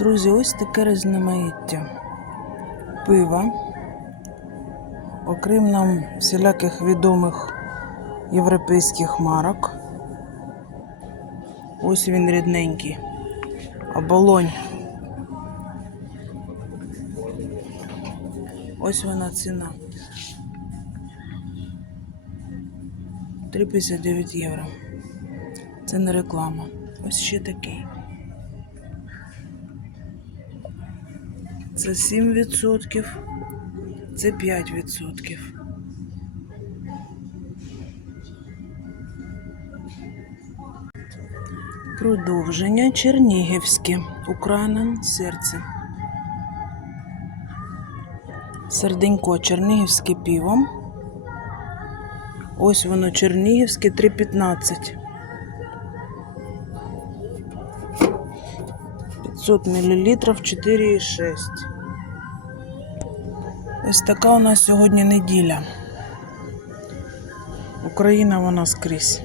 Друзі, ось таке різноманіття. Пива. Окрім нам всіляких відомих європейських марок. Ось він рідненький. Оболонь. Ось вона ціна. 3,59 євро. Це не реклама. Ось ще такий. Це 7%, це 5%. Продовження Чернігівське. Україна серце. Серденько Чернігівське піво. Ось воно Чернігівське 3,15. 500 мл 4,6. Ось така у нас сьогодні неділя. Україна вона скрізь.